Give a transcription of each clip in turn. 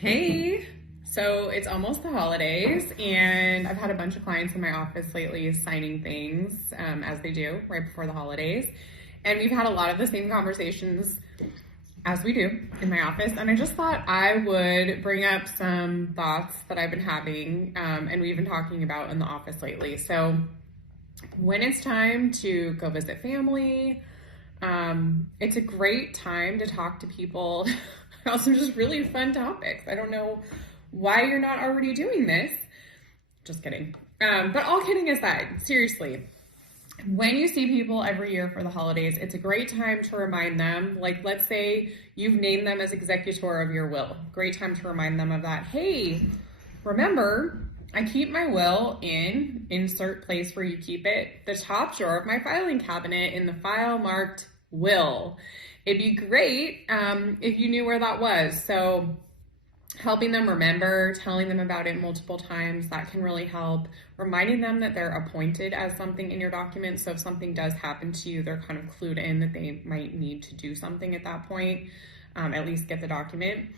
Hey, so it's almost the holidays, and I've had a bunch of clients in my office lately signing things as they do right before the holidays. And we've had a lot of the same conversations as we do in my office. And I just thought I would bring up some thoughts that I've been having and we've been talking about in the office lately. So, when it's time to go visit family, it's a great time to talk to people about some just really fun topics. I don't know why you're not already doing this. Just kidding. But all kidding aside, seriously, when you see people every year for the holidays, it's a great time to remind them. Like, let's say you've named them as executor of your will. Great time to remind them of that. Hey, remember, I keep my will in insert place where you keep it, the top drawer of my filing cabinet in the file marked will. It'd be great if you knew where that was. So helping them remember, telling them about it multiple times, that can really help. Reminding them that they're appointed as something in your document. So if something does happen to you, they're kind of clued in that they might need to do something at that point, at least get the document.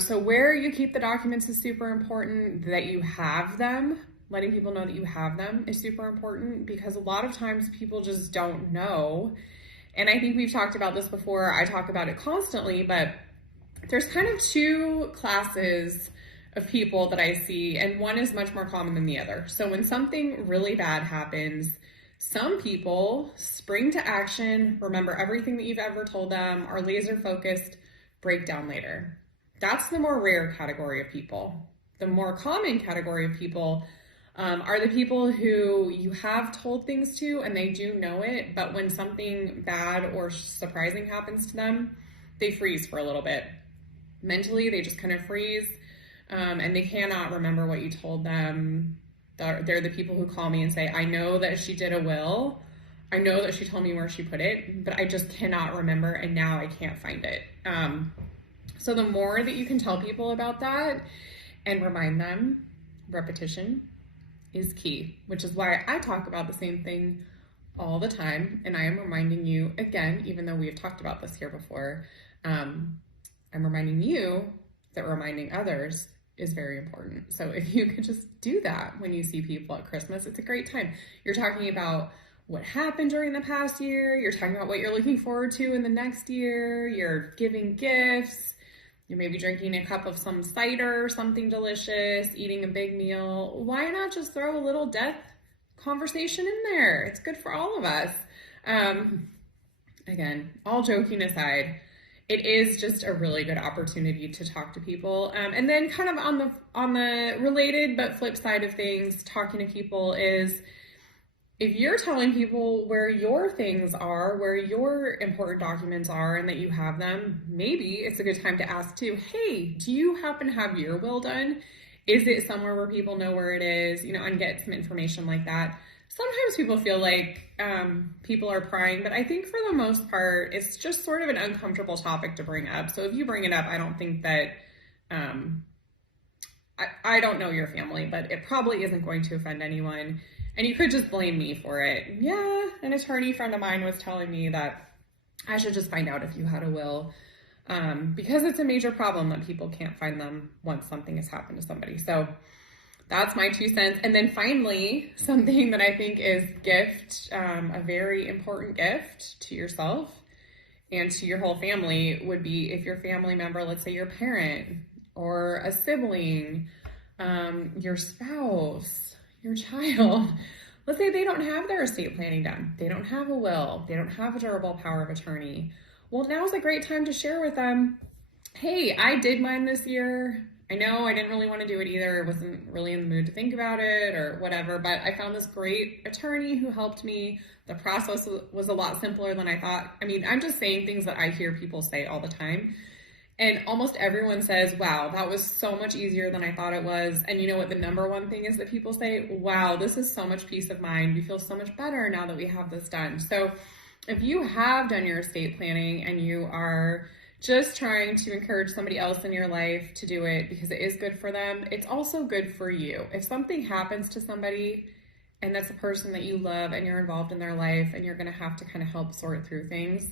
So where you keep the documents is super important. That you have them, letting people know that you have them is super important, because a lot of times people just don't know. And I think we've talked about this before. I talk about it constantly, but there's kind of two classes of people that I see, and one is much more common than the other. So when something really bad happens, some people spring to action, remember everything that you've ever told them, are laser focused, break down later. That's the more rare category of people. The more common category of people are the people who you have told things to and they do know it, but when something bad or surprising happens to them, they freeze for a little bit. Mentally, they just kind of freeze and they cannot remember what you told them. They're the people who call me and say, I know that she did a will. I know that she told me where she put it, but I just cannot remember, and now I can't find it. So the more that you can tell people about that and remind them, repetition is key, which is why I talk about the same thing all the time. And I am reminding you again, even though we have talked about this here before, I'm reminding you that reminding others is very important. So if you could just do that when you see people at Christmas, it's a great time. You're talking about what happened during the past year. You're talking about what you're looking forward to in the next year. You're giving gifts. You're maybe drinking a cup of some cider, something delicious, eating a big meal. Why not just throw a little death conversation in there? It's good for all of us. Again, all joking aside, it is just a really good opportunity to talk to people. And then kind of on the related but flip side of things, talking to people is, if you're telling people where your things are, where your important documents are, and that you have them, maybe it's a good time to ask too, hey, do you happen to have your will done? Is it somewhere where people know where it is? And get some information like that. Sometimes people feel like people are prying, but I think for the most part, it's just sort of an uncomfortable topic to bring up. So if you bring it up, I don't think that, I don't know your family, but it probably isn't going to offend anyone. And you could just blame me for it. Yeah, an attorney friend of mine was telling me that I should just find out if you had a will, because it's a major problem that people can't find them once something has happened to somebody. So that's my 2 cents. And then finally, something that I think is a very important gift to yourself and to your whole family would be if your family member, let's say your parent or a sibling, your spouse, your child, let's say they don't have their estate planning done. They don't have a will. They don't have a durable power of attorney. Well, now's a great time to share with them, hey, I did mine this year. I know I didn't really want to do it either. I wasn't really in the mood to think about it or whatever, but I found this great attorney who helped me. The process was a lot simpler than I thought. I mean, I'm just saying things that I hear people say all the time. And almost everyone says, wow, that was so much easier than I thought it was. And you know what the number one thing is that people say? Wow, this is so much peace of mind. We feel so much better now that we have this done. So if you have done your estate planning and you are just trying to encourage somebody else in your life to do it because it is good for them, it's also good for you. If something happens to somebody and that's a person that you love and you're involved in their life and you're going to have to kind of help sort through things,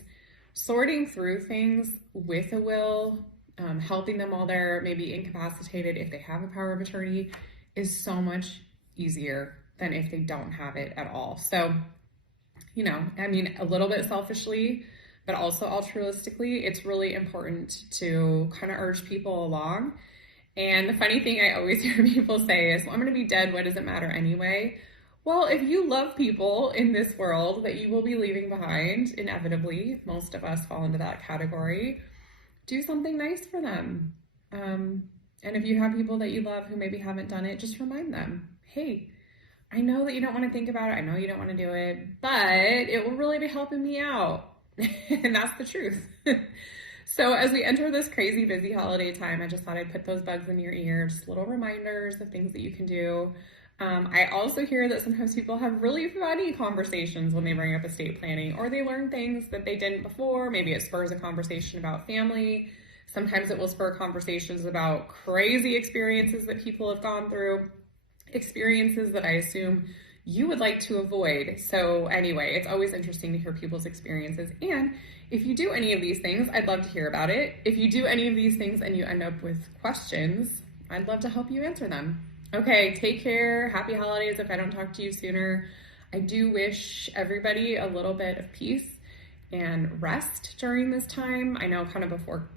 sorting through things with a will helping them while they're maybe incapacitated if they have a power of attorney is so much easier than if they don't have it at all. So, you know, I mean, a little bit selfishly, but also altruistically, it's really important to kind of urge people along. And the funny thing I always hear people say is, well, I'm going to be dead. What does it matter anyway? Well, if you love people in this world that you will be leaving behind, inevitably, most of us fall into that category, do something nice for them. And if you have people that you love who maybe haven't done it, just remind them, hey, I know that you don't want to think about it. I know you don't want to do it, but it will really be helping me out. And that's the truth. So as we enter this crazy busy holiday time, I just thought I'd put those bugs in your ear, just little reminders of things that you can do. I also hear that sometimes people have really funny conversations when they bring up estate planning, or they learn things that they didn't before. Maybe it spurs a conversation about family. Sometimes it will spur conversations about crazy experiences that people have gone through, experiences that I assume you would like to avoid. So anyway, it's always interesting to hear people's experiences. And if you do any of these things, I'd love to hear about it. If you do any of these things and you end up with questions, I'd love to help you answer them. Okay, take care. Happy holidays if I don't talk to you sooner. I do wish everybody a little bit of peace and rest during this time. I know kind of before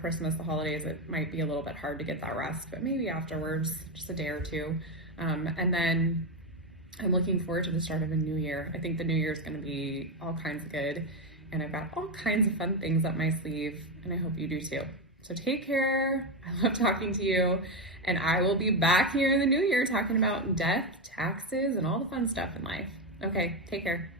Christmas, the holidays, it might be a little bit hard to get that rest, but maybe afterwards, just a day or two. And then I'm looking forward to the start of a new year. I think the new year is going to be all kinds of good, and I've got all kinds of fun things up my sleeve, and I hope you do too. So take care. I love talking to you, and I will be back here in the new year talking about death, taxes, and all the fun stuff in life. Okay, take care.